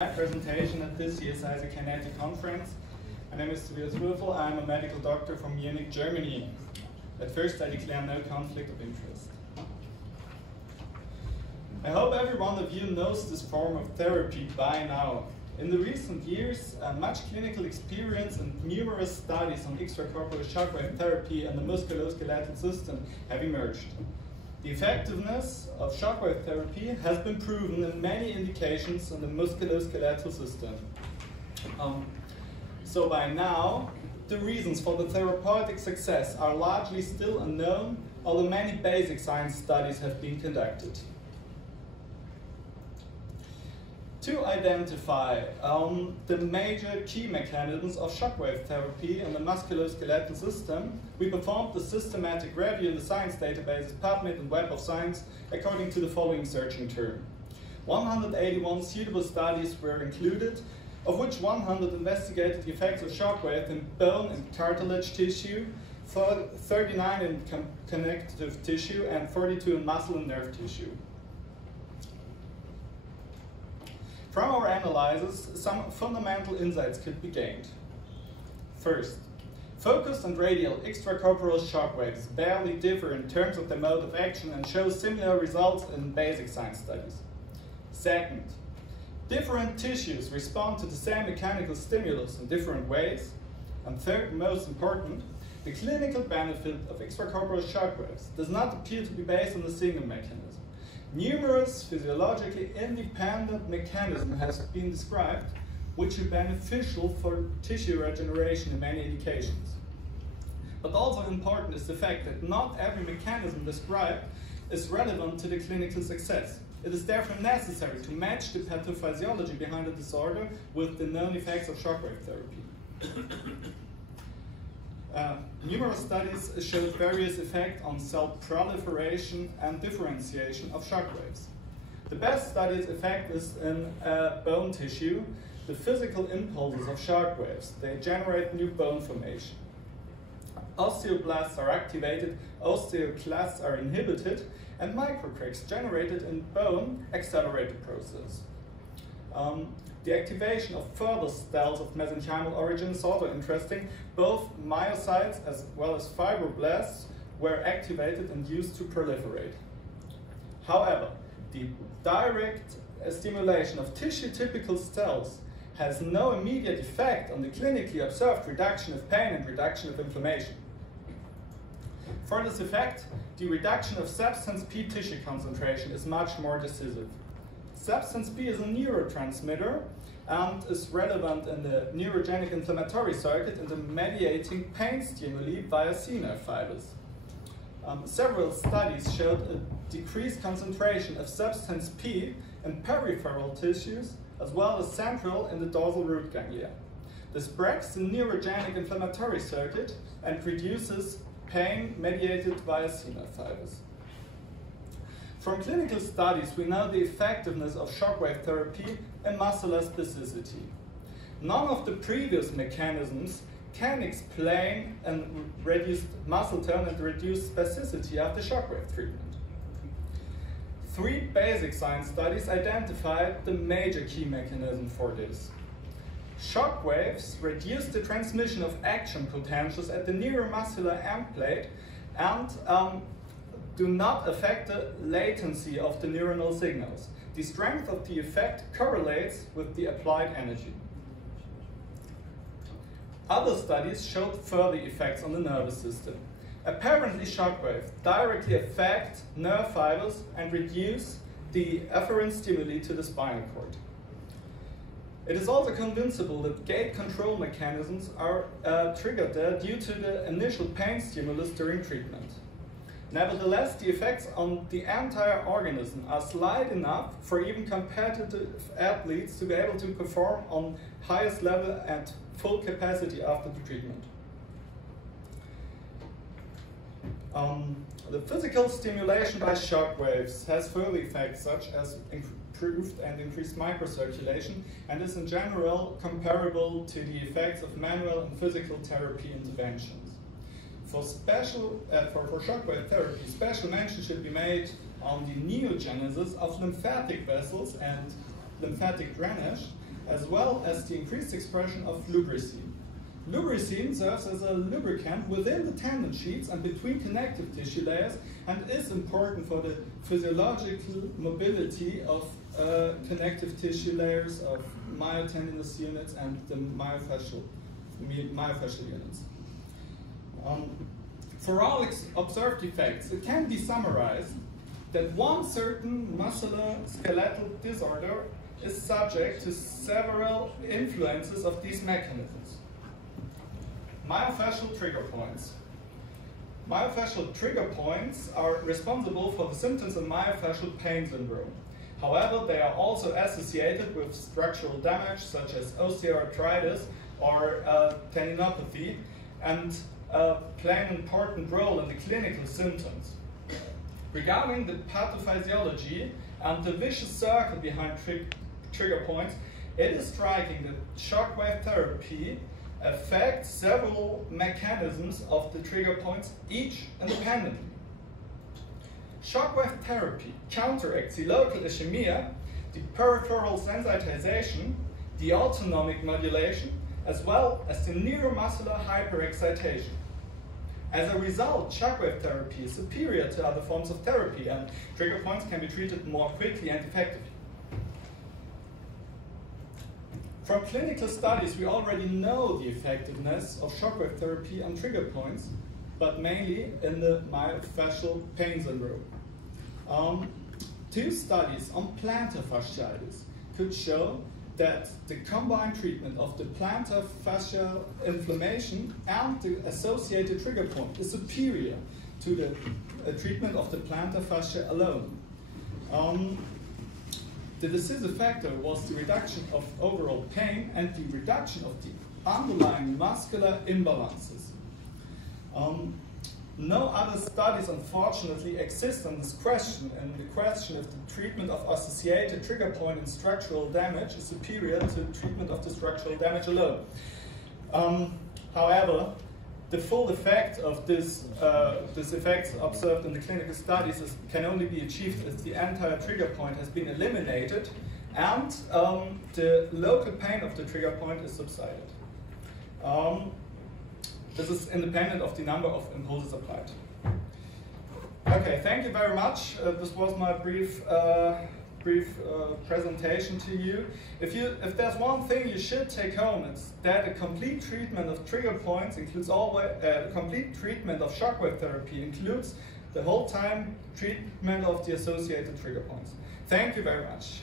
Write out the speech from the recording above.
My presentation at this year's Isokinetic Conference. My name is Tobias Würfel. I'm a medical doctor from Munich, Germany. At first, I declare no conflict of interest. I hope every one of you knows this form of therapy by now. In the recent years, much clinical experience and numerous studies on extracorporeal shockwave therapy and the musculoskeletal system have emerged. The effectiveness of shockwave therapy has been proven in many indications in the musculoskeletal system. So by now, the reasons for the therapeutic success are largely still unknown, although many basic science studies have been conducted. To identify the major key mechanisms of shockwave therapy in the musculoskeletal system, we performed a systematic review in the science databases PubMed and Web of Science according to the following searching term. 181 suitable studies were included, of which 100 investigated the effects of shockwave in bone and cartilage tissue, 39 in connective tissue, and 42 in muscle and nerve tissue. From our analysis, some fundamental insights could be gained. First, focused and radial extracorporeal shockwaves barely differ in terms of their mode of action and show similar results in basic science studies. Second, different tissues respond to the same mechanical stimulus in different ways. And third, most important, the clinical benefit of extracorporeal shockwaves does not appear to be based on a single mechanism. Numerous physiologically independent mechanisms have been described, which are beneficial for tissue regeneration in many indications. But also important is the fact that not every mechanism described is relevant to the clinical success. It is therefore necessary to match the pathophysiology behind the disorder with the known effects of shockwave therapy. Numerous studies showed various effects on cell proliferation and differentiation of shockwaves. The best studied effect is in bone tissue, the physical impulses of shockwaves. They generate new bone formation. Osteoblasts are activated, osteoclasts are inhibited, and microcracks generated in bone accelerate the process. The activation of further cells of mesenchymal origin is also interesting. Both myocytes as well as fibroblasts were activated and used to proliferate. However, the direct stimulation of tissue-typical cells has no immediate effect on the clinically observed reduction of pain and reduction of inflammation. For this effect, the reduction of substance P tissue concentration is much more decisive. Substance P is a neurotransmitter and is relevant in the neurogenic inflammatory circuit and in mediating pain stimuli via nerve fibers. Several studies showed a decreased concentration of substance P in peripheral tissues as well as central in the dorsal root ganglia. This breaks the neurogenic inflammatory circuit and reduces pain mediated via nerve fibers. From clinical studies, we know the effectiveness of shockwave therapy in muscular spasticity. None of the previous mechanisms can explain and reduce muscle tone and reduce spasticity after shockwave treatment. 3 basic science studies identified the major key mechanism for this. Shockwaves reduce the transmission of action potentials at the neuromuscular end plate and do not affect the latency of the neuronal signals. The strength of the effect correlates with the applied energy. Other studies showed further effects on the nervous system. Apparently, shockwaves directly affect nerve fibers and reduce the afferent stimuli to the spinal cord. It is also convincible that gate control mechanisms are triggered there due to the initial pain stimulus during treatment. Nevertheless, the effects on the entire organism are slight enough for even competitive athletes to be able to perform on highest level and full capacity after the treatment. The physical stimulation by shockwaves has further effects such as improved and increased microcirculation and is in general comparable to the effects of manual and physical therapy interventions. For shockwave therapy, special mention should be made on the neogenesis of lymphatic vessels and lymphatic drainage, as well as the increased expression of lubricine. Lubricine serves as a lubricant within the tendon sheets and between connective tissue layers and is important for the physiological mobility of connective tissue layers of myotendinous units and the myofascial units. For all observed effects, it can be summarized that one certain musculoskeletal disorder is subject to several influences of these mechanisms. Myofascial trigger points. Myofascial trigger points are responsible for the symptoms of myofascial pain syndrome. However, they are also associated with structural damage such as osteoarthritis or tendinopathy and play an important role in the clinical symptoms. Regarding the pathophysiology and the vicious circle behind trigger points, it is striking that shockwave therapy affects several mechanisms of the trigger points, each independently. Shockwave therapy counteracts the local ischemia, the peripheral sensitization, the autonomic modulation, as well as the neuromuscular hyperexcitation. As a result, shockwave therapy is superior to other forms of therapy, and trigger points can be treated more quickly and effectively. From clinical studies, we already know the effectiveness of shockwave therapy on trigger points, but mainly in the myofascial pain syndrome. Two studies on plantar fasciitis could show that the combined treatment of the plantar fascial inflammation and the associated trigger point is superior to the treatment of the plantar fascia alone. The decisive factor was the reduction of overall pain and the reduction of the underlying muscular imbalances. No other studies, unfortunately, exist on this question, and the question if the treatment of associated trigger point and structural damage is superior to the treatment of the structural damage alone. However, the full effect of this effect observed in the clinical studies can only be achieved if the entire trigger point has been eliminated and the local pain of the trigger point is subsided. This is independent of the number of impulses applied. Okay, thank you very much. This was my brief presentation to you. If there's one thing you should take home, it's that a complete treatment of trigger points includes complete treatment of shockwave therapy includes the whole time treatment of the associated trigger points. Thank you very much.